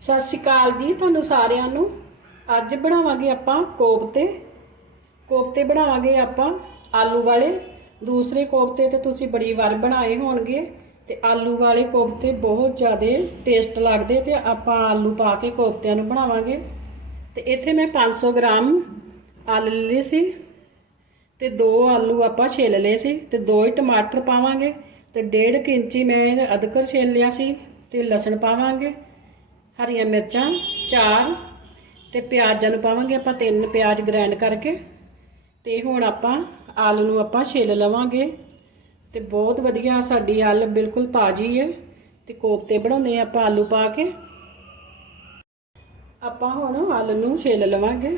ਸਤਿ ਸ਼੍ਰੀ ਅਕਾਲ ਜੀ ਤੁਹਾਨੂੰ ਸਾਰਿਆਂ ਨੂੰ। ਅੱਜ ਬਣਾਵਾਂਗੇ ਆਪਾਂ ਕੋਫਤੇ। ਕੋਫਤੇ ਬਣਾਵਾਂਗੇ ਆਪਾਂ ਆਲੂ ਵਾਲੇ। ਦੂਸਰੇ ਕੋਫਤੇ ਤੇ ਤੁਸੀਂ ਬੜੀ ਵਾਰ ਬਣਾਏ ਹੋਣਗੇ ਤੇ ਆਲੂ ਵਾਲੇ ਕੋਫਤੇ ਬਹੁਤ ਜ਼ਿਆਦਾ ਟੇਸਟ ਲੱਗਦੇ ਤੇ ਆਪਾਂ ਆਲੂ ਪਾ ਕੇ ਕੋਫਤਿਆਂ ਨੂੰ ਬਣਾਵਾਂਗੇ। ਤੇ ਇੱਥੇ ਮੈਂ 500 ਗ੍ਰਾਮ ਆਲੂ ਲਏ ਸੀ ਤੇ ਦੋ ਆਲੂ ਆਪਾਂ ਛਿੱਲ ਲਏ ਸੀ ਤੇ ਦੋ ਹੀ ਟਮਾਟਰ ਪਾਵਾਂਗੇ ਤੇ ਡੇਢ ਕੁ ਇੰਚੀ ਮੈਂ ਇਹਦਾ ਅਦਰਕ ਛਿੱਲ ਲਿਆ ਸੀ ਤੇ ਲਸਣ ਪਾਵਾਂਗੇ। ਹਰੀਆਂ ਮਿਰਚਾਂ, ਚਾਰ ਤੇ ਪਿਆਜ਼ਾਂ ਨੂੰ ਪਾਵਾਂਗੇ ਆਪਾਂ ਤਿੰਨ ਪਿਆਜ਼ ਗ੍ਰਾਈਂਡ ਕਰਕੇ ਤੇ ਹੁਣ ਆਪਾਂ ਆਲੂ ਨੂੰ ਆਪਾਂ ਛਿੱਲ ਲਵਾਂਗੇ ਤੇ ਬਹੁਤ ਵਧੀਆ ਸਾਡੀ ਆਲ ਬਿਲਕੁਲ ਤਾਜ਼ੀ ਹੈ ਤੇ ਕੋਫਤੇ ਬਣਾਉਂਦੇ ਆ ਆਪਾਂ ਆਲੂ ਪਾ ਕੇ। ਆਪਾਂ ਹੁਣ ਆਲੂ ਨੂੰ ਛਿੱਲ ਲਵਾਂਗੇ।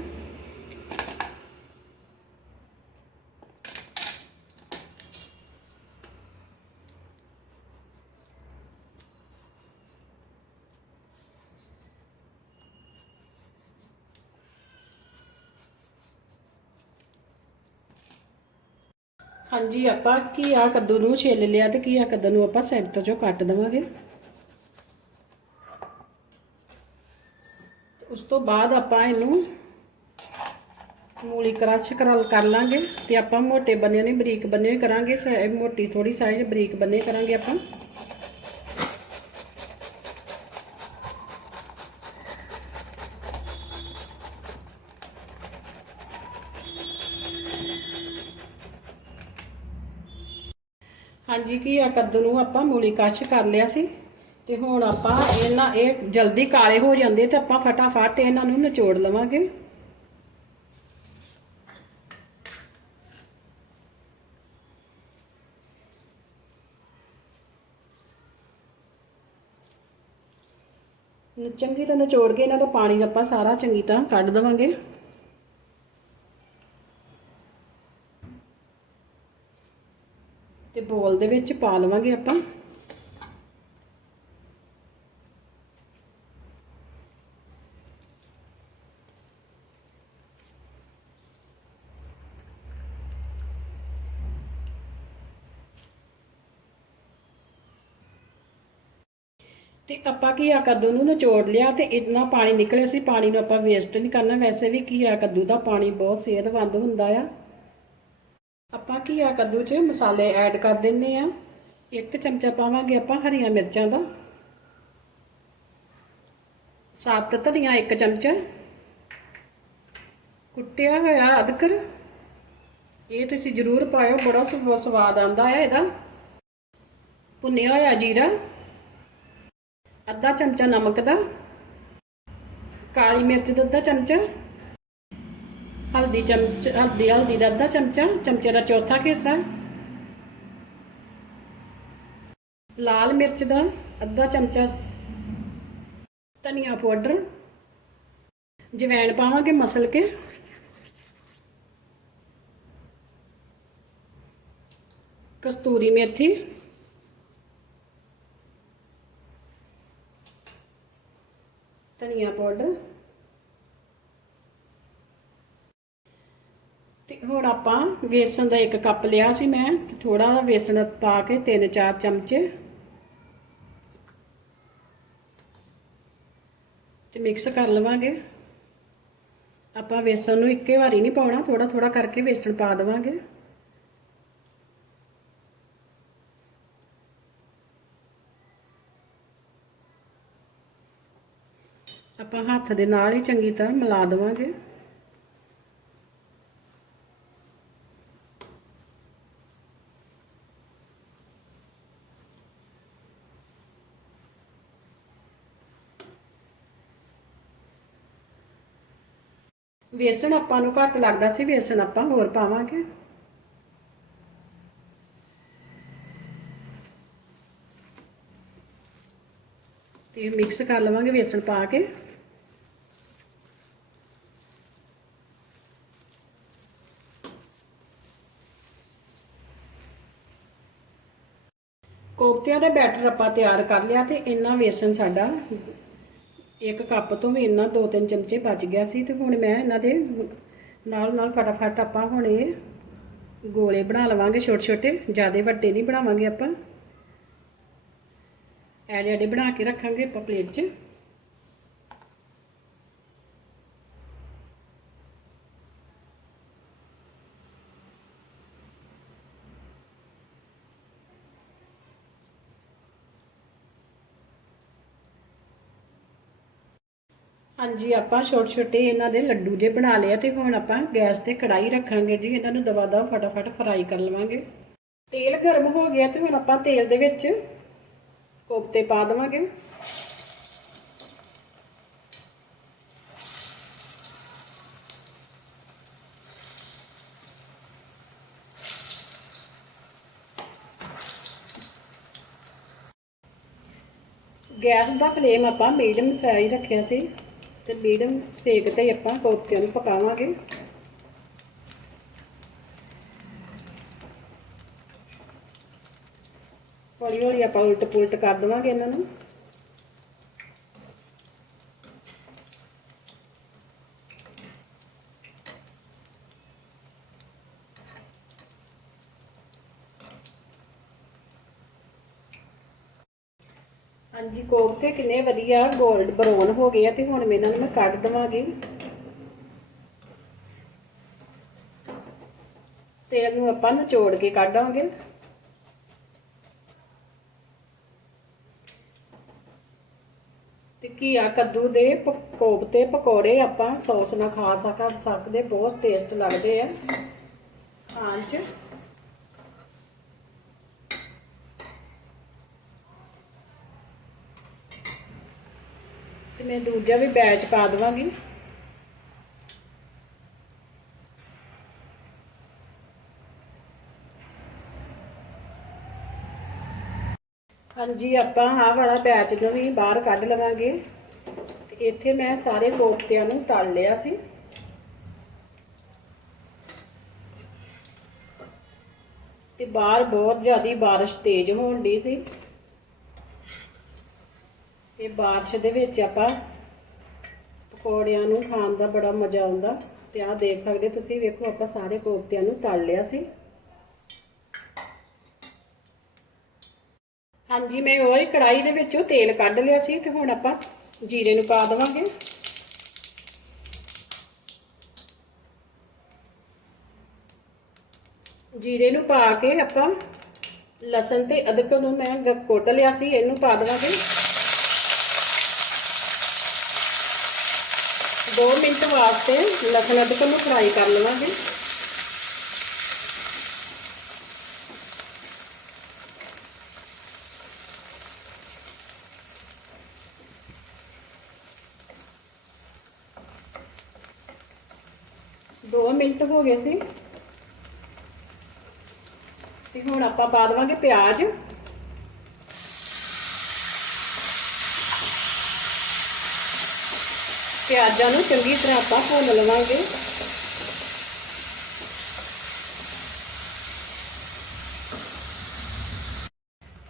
ਜੀ, ਆਪਾਂ ਘੀਆ ਕੱਦੂ ਨੂੰ ਛਿੱਲ ਲਿਆ ਤੇ ਘੀਆ ਕੱਦੂ ਨੂੰ ਆਪਾਂ ਸੈਂਟਰ ਚੋਂ ਕੱਟ ਦੇਵਾਂਗੇ। ਉਸ ਤੋਂ ਬਾਅਦ ਆਪਾਂ ਇਹਨੂੰ ਮੂਲੀ ਕ੍ਰਸ਼ ਕਰਲ ਕਰ ਲਾਂਗੇ ਤੇ ਆਪਾਂ ਮੋਟੇ ਬੰਨੇ ਨਹੀਂ ਬਰੀਕ ਬੰਨੇ ਕਰਾਂਗੇ, ਸਾ- ਮੋਟੀ ਥੋੜੀ ਸਾਈਜ਼ ਬਰੀਕ ਬੰਨੇ ਕਰਾਂਗੇ ਆਪਾਂ। ਹਾਂਜੀ, ਕੀ ਆ ਕੱਦੂ ਨੂੰ ਆਪਾਂ ਮੂਲੀ ਕੱਛ ਕਰ ਲਿਆ ਸੀ ਤੇ ਹੁਣ ਆਪਾਂ ਇਹਨਾਂ, ਇਹ ਜਲਦੀ ਕਾਲੇ ਹੋ ਜਾਂਦੇ ਤੇ ਆਪਾਂ ਫਟਾਫਟ ਇਹਨਾਂ ਨੂੰ ਨਿਚੋੜ ਲਵਾਂਗੇ। ਚੰਗੀ ਤਰ੍ਹਾਂ ਨਿਚੋੜ ਕੇ ਇਹਨਾਂ ਦਾ ਪਾਣੀ ਆਪਾਂ ਸਾਰਾ ਚੰਗੀ ਤਰ੍ਹਾਂ ਕੱਢ ਦੇਵਾਂਗੇ ਤੇ ਬੋਲ ਦੇ ਵਿੱਚ ਪਾ ਲਵਾਂਗੇ ਆਪਾਂ। ਤੇ ਆਪਾਂ ਕੀ ਆ, ਕੱਦੂ ਨੂੰ ਨਿਚੋੜ ਲਿਆ ਤੇ ਇੰਨਾ ਪਾਣੀ ਨਿਕਲਿਆ ਸੀ, ਪਾਣੀ ਨੂੰ ਆਪਾਂ ਵੇਸਟ ਨਹੀਂ ਕਰਨਾ। ਵੈਸੇ ਵੀ ਕੀ ਆ, ਕੱਦੂ ਦਾ ਪਾਣੀ ਬਹੁਤ ਸਿਹਤਮੰਦ ਹੁੰਦਾ ਆ। ਆਪਾਂ ਕੱਦੂ 'ਚ? ਮਸਾਲੇ ਐਡ ਕਰ ਦਿੰਨੇ ਆ। ਇੱਕ ਚਮਚਾ ਪਾਵਾਂਗੇ ਆਪਾਂ ਹਰੀਆਂ ਮਿਰਚਾਂ ਦਾ। ਸਾਬਤ ਧਨੀਆ ਇੱਕ ਚਮਚਾ। ਕੁੱਟਿਆ ਹੋਇਆ ਅਦਕਰ। ਇਹ ਤੁਸੀਂ ਜ਼ਰੂਰ ਪਾਇਓ, ਬੜਾ ਸਵਾਦ ਆਉਂਦਾ ਹੈ ਇਹਦਾ। ਭੁੰਨਿਆ ਹੋਇਆ ਜੀਰਾ। ਅੱਧਾ ਚਮਚਾ ਨਮਕ ਦਾ। ਕਾਲੀ ਮਿਰਚ ਦਾ ਅੱਧਾ ਚਮਚਾ। ਹਲਦੀ ਚਮਚ ਹਲਦੀ ਹਲਦੀ ਦਾ ਅੱਧਾ ਚਮਚਾ ਚਮਚੇ ਦਾ ਚੌਥਾ ਹਿੱਸਾ ਲਾਲ ਮਿਰਚ ਦਾ ਅੱਧਾ ਚਮਚਾ ਧਨੀਆ ਪਾਊਡਰ ਜਵੈਣ ਪਾਵਾਂਗੇ ਮਸਲ ਕੇ ਕਸਤੂਰੀ ਮੇਥੀ ਧਨੀਆ ਪਾਊਡਰ ਤੇ ਹੁਣ ਆਪਾਂ ਵੇਸਣ ਦਾ ਇੱਕ ਕੱਪ ਲਿਆ ਸੀ ਮੈਂ ਤੇ ਥੋੜਾ ਜਿਹਾ ਵੇਸਣ ਪਾ ਕੇ 3-4 ਚਮਚੇ। ਤੇ ਮਿਕਸ ਕਰ ਲਵਾਂਗੇ। ਆਪਾਂ ਵੇਸਣ ਨੂੰ ਇੱਕੇ ਵਾਰੀ ਨਹੀਂ ਪਾਉਣਾ ਥੋੜਾ ਥੋੜਾ ਕਰਕੇ ਵੇਸਣ ਪਾ ਦੇਵਾਂਗੇ। ਆਪਾਂ ਹੱਥ ਦੇ ਨਾਲ ਹੀ ਚੰਗੀ ਤਰ੍ਹਾਂ ਮਿਲਾ ਦੇਵਾਂਗੇ। ਵੇਸਣ ਆਪਾਂ ਨੂੰ ਘੱਟ ਲੱਗਦਾ ਸੀ, ਵੇਸਣ ਆਪਾਂ ਹੋਰ ਪਾਵਾਂਗੇ। ਤੇ ਮਿਕਸ ਕਰ ਲਵਾਂਗੇ ਵੇਸਣ ਪਾ ਕੇ। ਕੋਫਤਿਆਂ ਦਾ ਬੈਟਰ ਆਪਾਂ ਤਿਆਰ ਕਰ ਲਿਆ ਤੇ ਇੰਨਾ ਵੇਸਣ ਸਾਡਾ ਇੱਕ ਕੱਪ ਤੋਂ ਵੀ ਇੰਨਾ ਦੋ ਤਿੰਨ ਚਮਚੇ ਬਚ ਗਿਆ ਸੀ ਤੇ ਹੁਣ ਮੈਂ ਇਹਨਾਂ ਦੇ ਨਾਲ ਨਾਲ ਫਟਾਫਟ ਆਪਾਂ ਹੁਣ ਇਹ ਗੋਲੇ ਬਣਾ ਲਵਾਂਗੇ, ਛੋਟੇ ਛੋਟੇ, ਜ਼ਿਆਦਾ ਵੱਡੇ ਨਹੀਂ ਬਣਾਵਾਂਗੇ ਆਪਾਂ। ਐਡੇ ਐਡੇ ਬਣਾ ਕੇ ਰੱਖਾਂਗੇ ਆਪਾਂ ਪਲੇਟ 'ਚ। ਹਾਂਜੀ, ਆਪਾਂ ਛੋਟੇ ਛੋਟੇ ਇਹਨਾਂ ਦੇ ਲੱਡੂ ਜੇ ਬਣਾ ਲਏ ਤੇ ਹੁਣ ਆਪਾਂ ਗੈਸ ਤੇ ਕੜਾਈ ਰੱਖਾਂਗੇ ਜੀ। ਇਹਨਾਂ ਨੂੰ ਦਵਾ ਦਵਾ ਫਟਾਫਟ ਫਰਾਈ ਕਰ ਲਵਾਂਗੇ। ਤੇਲ ਗਰਮ ਹੋ ਗਿਆ ਤੇ ਹੁਣ ਆਪਾਂ ਤੇਲ ਦੇ ਵਿੱਚ ਕੋਫਤੇ ਪਾ ਦੇਵਾਂਗੇ। ਗੈਸ ਦਾ ਫਲੇਮ ਆਪਾਂ ਮੀਡੀਅਮ ਸਾਈ ਰੱਖਿਆ ਸੀ। ਤੇ ਮੀਡੀਅਮ ਸੇਕ ਤੇ ਹੀ ਆਪਾਂ ਕੋਫਤਿਆਂ ਨੂੰ ਪਕਾਵਾਂਗੇ ਹੌਲੀ ਹੌਲੀ ਆਪਾਂ ਉਲਟ ਪੁਲਟ ਕਰ ਦੇਵਾਂਗੇ ਇਹਨਾਂ ਨੂੰ ਹਾਂਜੀ ਕੋਫਤੇ ਕਿੰਨੇ ਵਧੀਆ 골ਡ ਬਰਾਊਨ ਹੋ ਗਏ ਆ ਤੇ ਹੁਣ ਮੈਂ ਇਹਨਾਂ ਨੂੰ ਮੈਂ ਕੱਢ ਦਵਾਂਗੀ। ਤੇਲ ਨੂੰ ਆਪਾਂ ਨਿਚੋੜ ਕੇ ਕੱਢਾਂਗੇ। ਤੇ ਘੀਆ ਕੱਦੂ ਦੇ ਪ- ਕੋਫਤੇ ਪਕੌੜੇ ਆਪਾਂ ਸੌਸ ਨਾਲ ਖਾ ਸਕ, ਸਕਦੇ, ਬਹੁਤ ਟੇਸਟ ਲੱਗਦੇ ਆ। ਖਾਣ 'ਚ। ਤੇ ਮੈਂ ਦੂਜਾ ਵੀ ਬੈਚ ਪਾ ਦਵਾਂਗੀ। ਹਾਂਜੀ, ਆਪਾਂ ਆਹ ਵਾਲਾ ਬੈਚ ਨੂੰ ਵੀ ਬਾਹਰ ਕੱਢ ਲਵਾਂਗੇ। ਤੇ ਇੱਥੇ ਮੈਂ ਸਾਰੇ ਕੋਫਤਿਆਂ ਨੂੰ ਤਲ ਲਿਆ ਸੀ। ਤੇ ਬਾਹਰ ਬਹੁਤ ਜ਼ਿਆਦੀ ਬਾਰਿਸ਼ ਤੇਜ਼ ਹੋਣ ਦੀ ਸੀ। ਤੇ ਬਾਰਿਸ਼ ਦੇ ਵਿੱਚ ਆਪਾਂ ਪਕੌੜਿਆਂ ਨੂੰ ਖਾਣ ਦਾ ਬੜਾ ਮਜ਼ਾ ਆਉਂਦਾ ਤੇ ਆਹ ਦੇਖ ਸਕਦੇ ਤੁਸੀਂ, ਵੇਖੋ ਆਪਾਂ ਸਾਰੇ ਕੋਫਤਿਆਂ ਨੂੰ ਤਲ ਲਿਆ ਸੀ। ਹਾਂਜੀ, ਮੈਂ ਉਹ ਹੀ ਕੜਾਈ ਦੇ ਵਿੱਚੋਂ ਤੇਲ ਕੱਢ ਲਿਆ ਸੀ ਤੇ ਹੁਣ ਆਪਾਂ ਜੀਰੇ ਨੂੰ ਪਾ ਦੇਵਾਂਗੇ। ਜੀਰੇ ਨੂੰ ਪਾ ਕੇ ਆਪਾਂ ਲਸਣ ਤੇ ਅਦਰਕ ਨੂੰ ਮੈਂ ਕੁੱਟ ਲਿਆ ਸੀ, ਇਹਨੂੰ ਪਾ ਦੇਵਾਂਗੇ। 2 ਮਿੰਟ ਵਾਸਤੇ ਲਸਣ ਅਦਰਕ ਨੂੰ ਫਰਾਈ ਕਰ ਲਵਾਂਗੇ। ਦੋ ਮਿੰਟ ਹੋ ਗਏ ਸੀ। ਤੇ ਹੁਣ ਆਪਾਂ ਪਾ ਦੇਵਾਂਗੇ ਪਿਆਜ਼। ਪਿਆਜ਼ਾਂ ਨੂੰ ਚੰਗੀ ਤਰ੍ਹਾਂ ਆਪਾਂ ਭੁੰਨ ਲਵਾਂਗੇ।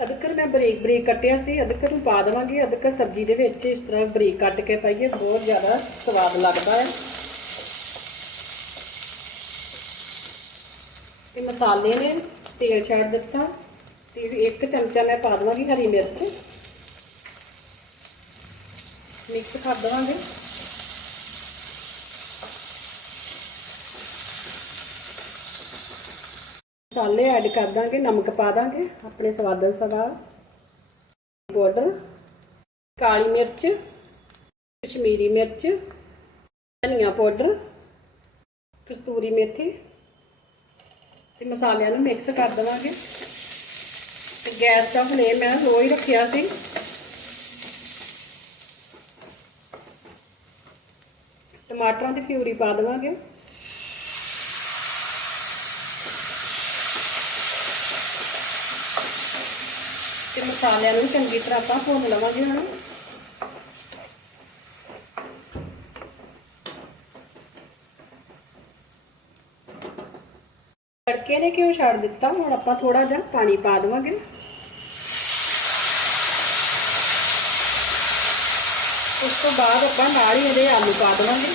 ਅਦਰਕ ਮੈਂ ਬਰੀਕ ਬਰੀਕ ਕੱਟਿਆ ਸੀ ਅਦਰਕ ਨੂੰ ਪਾ ਦੇਵਾਂਗੇ। ਅਦਰਕ ਸਬਜ਼ੀ ਦੇ ਵਿੱਚ ਇਸ ਤਰ੍ਹਾਂ ਬਰੀਕ ਕੱਟ ਕੇ ਪਾਈਏ, ਬਹੁਤ ਜ਼ਿਆਦਾ ਸਵਾਦ ਲੱਗਦਾ ਹੈ। ਤੇ ਮਸਾਲੇ ਨੇ ਤੇਲ ਛੱਡ ਦਿੱਤਾ। ਤੇ ਇੱਕ ਚਮਚਾ ਮੈਂ ਪਾ ਦਵਾਂਗੀ ਹਰੀ ਮਿਰਚ। ਮਿਕਸ ਕਰ ਦਵਾਂਗੇ। ਮਸਾਲੇ ਐਡ ਕਰ ਦਾਂਗੇ, ਨਮਕ ਪਾ ਦਾਂਗੇ, ਆਪਣੇ ਸਵਾਦ ਅਨੁਸਾਰ। ਪਾਊਡਰ ਕਾਲੀ ਮਿਰਚ, ਕਸ਼ਮੀਰੀ ਮਿਰਚ, ਧਨੀਆ ਪਾਊਡਰ, ਕਸਤੂਰੀ ਮੇਥੀ। ਤੇ ਮਸਾਲਿਆਂ ਨੂੰ ਮਿਕਸ ਕਰ ਦੇਵਾਂਗੇ। ਤੇ ਗੈਸ ਦਾ ਫਲੇਮ ਮੈਂ ਲੋ ਹੀ ਰੱਖਿਆ ਸੀ। ਟਮਾਟਰਾਂ ਦੀ ਪਿਊਰੀ ਪਾ ਦੇਵਾਂਗੇ। ਤੇ ਮਸਾਲਿਆਂ ਨੂੰ ਚੰਗੀ ਤਰ੍ਹਾਂ ਆਪਾਂ ਭੁੰਨ ਲਵਾਂਗੇ ਹੁਣ ਤੜਕੇ ਨੇ ਕਿਉਂ ਛੱਡ ਦਿੱਤਾ? ਹੁਣ ਆਪਾਂ ਥੋੜਾ ਜਿਹਾ ਪਾਣੀ ਪਾ ਦੇਵਾਂਗੇ। ਉਸ ਤੋਂ ਬਾਅਦ ਆਪਾਂ ਨਾਲ ਹੀ ਇਹਦੇ ਆਲੂ ਪਾ ਦੇਵਾਂਗੇ।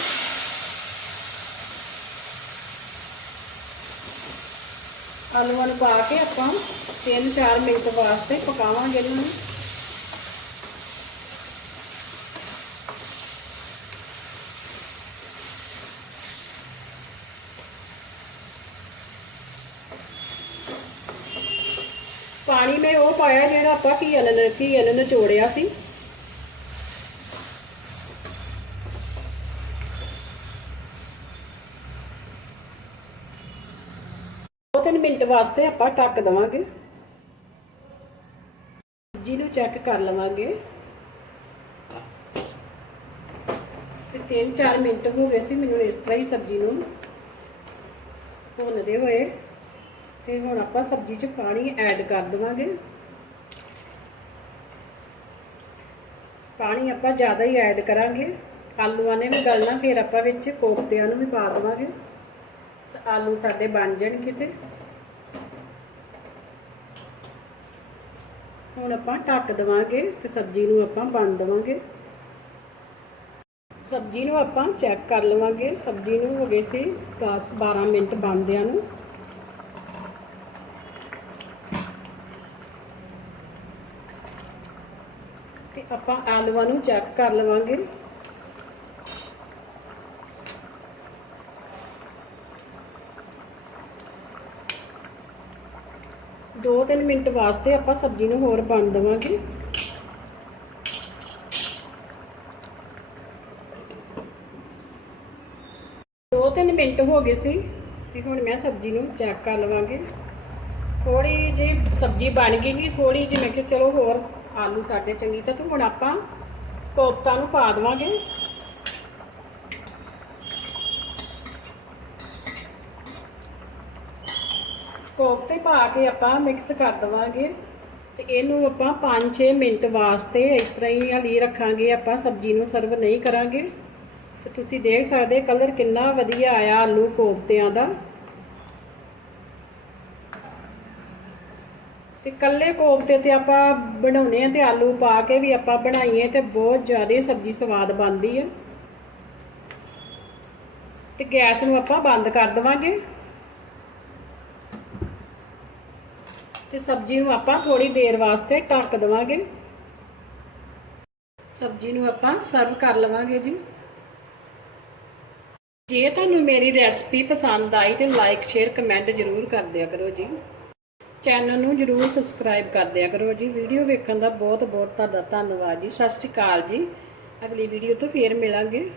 ਆਲੂਆਂ ਨੂੰ ਪਾ ਕੇ ਆਪਾਂ 3-4 ਮਿੰਟ ਵਾਸਤੇ ਪਕਾਵਾਂਗੇ ਇਹਨਾਂ ਨੂੰ। ਪਾਣੀ ਮੈਂ ਉਹ ਪਾਇਆ ਜਿਹੜਾ ਆਪਾਂ ਘੀ ਨਾਲ ਘੀ ਨਾਲ ਨਚੋੜਿਆ ਸੀ। ਤਿੰਨ ਮਿੰਟ ਵਾਸਤੇ ਆਪਾਂ ਟੱਕ ਦਵਾਂਗੇ। ਸਬਜ਼ੀ ਨੂੰ ਚੈੱਕ ਕਰ ਲਵਾਂਗੇ। ਤੇ 3-4 ਮਿੰਟ ਹੋ ਗਏ ਸੀ, ਮੈਨੂੰ ਇਸ ਤਰ੍ਹਾਂ ਹੀ ਸਬਜ਼ੀ ਨੂੰ ਭੁੰਨਦੇ ਹੋਏ। ਤੇ ਹੁਣ ਆਪਾਂ ਸਬਜ਼ੀ 'ਚ ਪਾਣੀ ਐਡ ਕਰ ਦਵਾਂਗੇ। ਪਾਣੀ ਆਪਾਂ ਜ਼ਿਆਦਾ ਹੀ ਐਡ ਕਰਾਂਗੇ। ਆਲੂਆਂ ਨੇ ਵੀ ਗਲਣਾ ਫਿਰ ਆਪਾਂ ਵਿੱਚ ਕੋਫਤਿਆਂ ਨੂੰ ਵੀ ਪਾ ਦੇਵਾਂਗੇ। ਆਲੂ ਸਾਡੇ ਬਣ ਜਾਣਗੇ ਤੇ ਹੁਣ ਆਪਾਂ ਢੱਕ ਦੇਵਾਂਗੇ ਤੇ ਸਬਜ਼ੀ ਨੂੰ ਆਪਾਂ ਬਣ ਦੇਵਾਂਗੇ। ਸਬਜ਼ੀ ਨੂੰ ਆਪਾਂ ਚੈੱਕ ਕਰ ਲਵਾਂਗੇ। ਸਬਜ਼ੀ ਨੂੰ ਹੋ ਗਏ ਸੀ 10 12 ਮਿੰਟ ਬਣਦਿਆਂ ਨੂੰ। ਤੇ ਆਪਾਂ ਆਲੂਆਂ ਨੂੰ ਚੈੱਕ ਕਰ ਲਵਾਂਗੇ। ਦੋ ਤਿੰਨ ਮਿੰਟ ਵਾਸਤੇ ਆਪਾਂ ਸਬਜ਼ੀ ਨੂੰ ਹੋਰ ਬਣ ਦੇਵਾਂਗੇ। ਦੋ ਤਿੰਨ ਮਿੰਟ ਹੋ ਗਏ ਸੀ ਤੇ ਹੁਣ ਮੈਂ ਸਬਜ਼ੀ ਨੂੰ ਚੈੱਕ ਕਰ ਲਵਾਂਗੇ। ਥੋੜੀ ਜਿਹੀ ਸਬਜ਼ੀ ਬਣ ਗਈ ਸੀ ਥੋੜੀ ਜਿਹੀ ਮੈਂ ਕਿਹਾ ਚਲੋ ਹੋਰ ਆਲੂ ਸਾਡੇ ਚੰਗੀ ਤਾਂ ਹੁਣ ਆਪਾਂ ਕੋਫਤਾ ਨੂੰ ਪਾ ਦੇਵਾਂਗੇ। ਕੋਫਤੇ ਪਾ ਕੇ ਆਪਾਂ ਮਿਕਸ ਕਰ ਦੇਵਾਂਗੇ। ਤੇ ਇਹਨੂੰ ਆਪਾਂ 5-6 ਮਿੰਟ ਵਾਸਤੇ ਇਸ ਤਰ੍ਹਾਂ ਹੀ ਹਲੀ ਰੱਖਾਂਗੇ। ਆਪਾਂ ਸਬਜ਼ੀ ਨੂੰ ਸਰਵ ਨਹੀਂ ਕਰਾਂਗੇ। ਤੇ ਤੁਸੀਂ ਦੇਖ ਸਕਦੇ ਕਲਰ ਕਿੰਨਾ ਵਧੀਆ ਆਇਆ ਆਲੂ ਕੋਫਤਿਆਂ ਦਾ। ਤੇ ਕੱਲੇ ਕੋਫਤੇ ਤੇ ਆਪਾਂ ਬਣਾਉਨੇ ਆ ਤੇ ਆਲੂ ਪਾ ਕੇ ਵੀ ਆਪਾਂ ਬਣਾਈਏ ਤੇ ਬਹੁਤ ਜ਼ਿਆਦਾ ਸਬਜ਼ੀ ਸਵਾਦ ਬਣਦੀ ਹੈ ਤੇ ਗੈਸ ਨੂੰ ਆਪਾਂ ਬੰਦ ਕਰ ਦੇਵਾਂਗੇ। ਤੇ ਸਬਜ਼ੀ ਨੂੰ ਆਪਾਂ ਥੋੜੀ ਦੇਰ ਵਾਸਤੇ ਢੱਕ ਦੇਵਾਂਗੇ। ਸਬਜ਼ੀ ਨੂੰ ਆਪਾਂ ਸਰਵ ਕਰ ਲਵਾਂਗੇ ਜੀ। ਜੇ ਤੁਹਾਨੂੰ ਮੇਰੀ ਰੈਸਪੀ ਪਸੰਦ ਆਈ ਤੇ ਲਾਈਕ, ਸ਼ੇਅਰ, ਕਮੈਂਟ ਜ਼ਰੂਰ ਕਰ ਦਿਆ ਕਰੋ ਜੀ। ਚੈਨਲ ਨੂੰ ਜਰੂਰ ਸਬਸਕ੍ਰਾਈਬ ਕਰ ਦਿਆ ਕਰੋ ਜੀ। ਵੀਡੀਓ ਵੇਖਣ ਦਾ ਬਹੁਤ ਬਹੁਤ ਤੁਹਾਡਾ ਧੰਨਵਾਦ ਜੀ। ਸਤਿ ਸ਼੍ਰੀ ਅਕਾਲ ਜੀ। ਅਗਲੀ ਵੀਡੀਓ ਤੋਂ ਫੇਰ ਮਿਲਾਂਗੇ।